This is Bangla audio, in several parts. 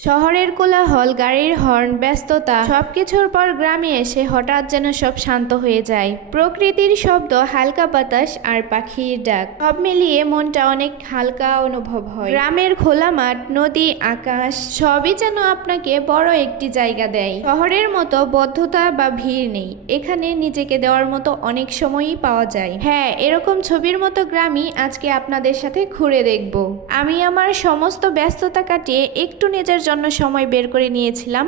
শহরের কোলাহল, গাড়ির হর্ন, ব্যস্ততা, সবকিছুর পর গ্রামে এসে হঠাৎ যেন সব শান্ত হয়ে যায়। প্রকৃতির শব্দ হালকা বাতাস আর পাখির ডাক, সব মিলিয়ে মনটা অনেক হালকা অনুভব হয়। গ্রামের খোলা মাঠ, নদী, আকাশ, সবই যেন আপনাকে বড় একটি জায়গা দেয়। শহরের মতো বদ্ধতা বা ভিড় নেই, এখানে নিজেকে দেওয়ার মতো অনেক সময়ই পাওয়া যায়। হ্যাঁ এরকম ছবির মতো গ্রামই আজকে আপনাদের সাথে ঘুরে দেখব। আমি আমার সমস্ত ব্যস্ততা কাটিয়ে একটু নিজের জন্য সময় বের করে নিয়েছিলাম,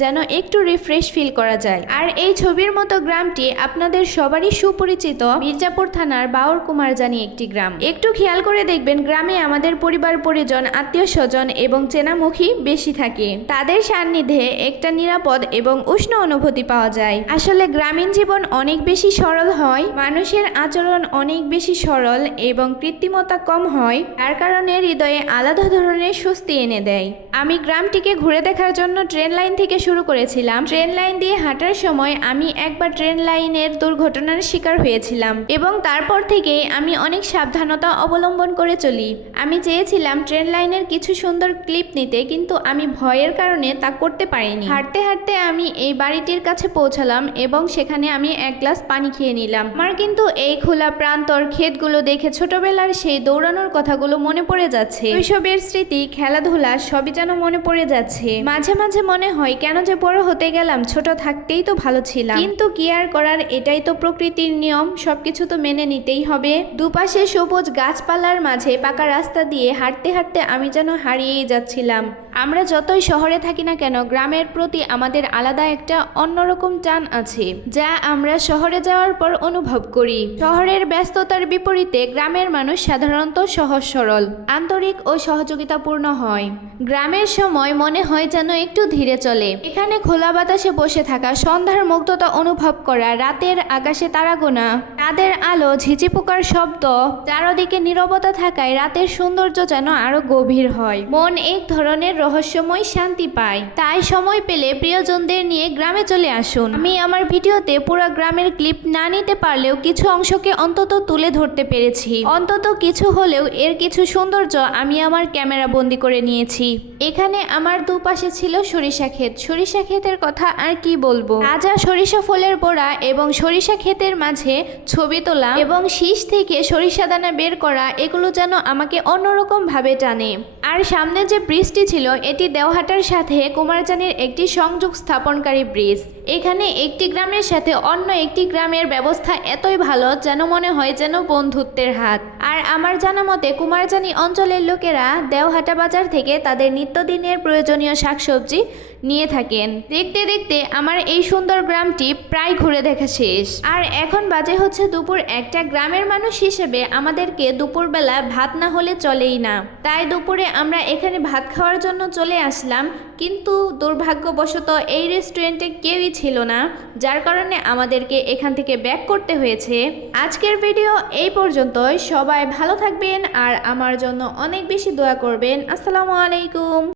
যেন একটু রিফ্রেশ ফিল করা যায়। আর এই ছবির মতো গ্রামটি আপনাদের সবারই সুপরিচিত মির্জাপুর থানার বাউর কুমার জানি একটি গ্রাম। একটু খেয়াল করে দেখবেন, গ্রামে আমাদের পরিবার পরিজন, আত্মীয় স্বজন এবং চেনামুখী বেশি থাকে। তাদের সান্নিধ্যে একটা নিরাপদ এবং উষ্ণ অনুভূতি পাওয়া যায়। আসলে গ্রামীণ জীবন অনেক বেশি সরল হয়, মানুষের আচরণ অনেক বেশি সরল এবং কৃত্রিমতা কম হয় তার কারণে হৃদয়ে আলাদা ধরনের স্বস্তি এনে দেয়। আমি গ্রামটিকে ঘুরে দেখার জন্য ট্রেন লাইন থেকে শুরু করেছিলাম। ট্রেন লাইন দিয়ে হাঁটার সময় আমি একবার ট্রেন লাইনের দুর্ঘটনার শিকার হয়েছিলাম এবং তারপর থেকে আমি অনেক সাবধানতা অবলম্বন করে চলি। আমি চেয়েছিলাম ট্রেন লাইনের কিছু সুন্দর ক্লিপ নিতে কিন্তু আমি ভয়ের কারণে তা করতে পারিনি। হাঁটতে হাঁটতে আমি এই বাড়িটির কাছে পৌঁছালাম এবং সেখানে আমি এক গ্লাস পানি খেয়ে নিলাম। আমার কিন্তু এই খোলা প্রান্তর ক্ষেতগুলো দেখে ছোটবেলার সেই দৌড়ানোর কথাগুলো মনে পড়ে যাচ্ছে। শৈশবের স্মৃতি, খেলাধুলা সবই যেন মনে পড়ে যাচ্ছে। মাঝে মাঝে মনে হয়, কেন যে বড় হতে গেলাম, ছোট থাকতেই তো ভালো ছিলাম। কিন্তু কি আর করার, এটাই তো প্রকৃতির নিয়ম, সবকিছু তো মেনে নিতেই হবে। দুপাশে সবুজ গাছপালার মাঝে পাকা রাস্তা দিয়ে হাঁটতে হাঁটতে আমি যেন হারিয়েই যাচ্ছিলাম। আমরা যতই শহরে থাকি না কেন, গ্রামের প্রতি আমাদের আলাদা একটা অন্যরকম টান আছে, যা আমরা শহরে যাওয়ার পর অনুভব করি। শহরের ব্যস্ততার বিপরীতে গ্রামের মানুষ সাধারণত সহজ সরল, আন্তরিক ও সহযোগিতাপূর্ণ হয়। গ্রামের সময় মনে হয় যেন একটু ধীরে চলে। এখানে খোলা বাতাসে বসে থাকা, সন্ধ্যার মুগ্ধতা অনুভব করা, রাতের আকাশে তারাগোনা তাদের আলো ঝিঝি পোকার শব্দ, চারদিকে নীরবতা থাকায় রাতের সৌন্দর্য যেন আরও গভীর হয়। মন এক ধরনের রহস্যময় শান্তি পায় তাই সময় পেলে প্রিয়জনদের নিয়ে গ্রামে চলে আসুন। আমি আমার ভিডিওতে পুরো গ্রামের ক্লিপ না নিতে পারলেও কিছু অংশকে অন্তত তুলে ধরতে পেরেছি। অন্তত কিছু হলেও এর কিছু সৌন্দর্য আমি আমার ক্যামেরা বন্দি করে নিয়েছি। এখানে আমার দুপাশে ছিল সরিষা ক্ষেত। সরিষা ক্ষেতের কথা আর কি বলব? তাজা সরিষা ফলের বোড়া এবং সরিষা ক্ষেতের মাঝে ছবি তোলা এবং শীষ থেকে সরিষা দানা বের করা, এগুলো যেন আমাকে অন্যরকম ভাবে টানে। আর সামনে যে ব্রিজটি ছিল এটি দেওহাটার সাথে কুমারজানির একটি সংযোগ স্থাপনকারী ব্রিজ। এখানে একটি গ্রামের সাথে অন্য একটি গ্রামের ব্যবস্থা এতই ভালো যেন মনে হয় যেন বন্ধুত্বের হাত। আর আমার জানা মতে কুমারজানি অঞ্চলের লোকেরা দেওহাটা বাজার থেকে তাদের নিত্যদিনের প্রয়োজনীয় শাকসবজি নিয়ে থাকেন। দেখতে দেখতে আমার এই সুন্দর গ্রামটি প্রায় ঘুরে দেখা শেষ। আর এখন বাজে হচ্ছে দুপুর একটা। গ্রামের মানুষ হিসেবে আমাদেরকে দুপুরবেলা ভাত না হলে চলেই না। তাই দুপুরে আমরা এখানে ভাত খাওয়ার জন্য চলে আসলাম। কিন্তু দুর্ভাগ্যবশত এই রেস্টুরেন্টে কেউই ছিল না, যার কারণে আমাদেরকে এখান থেকে ব্যাক করতে হয়েছে। আজকের ভিডিও এই পর্যন্তই। সবাই ভালো থাকবেন আর আমার জন্য অনেক বেশি দোয়া করবেন। আসসালামু আলাইকুম।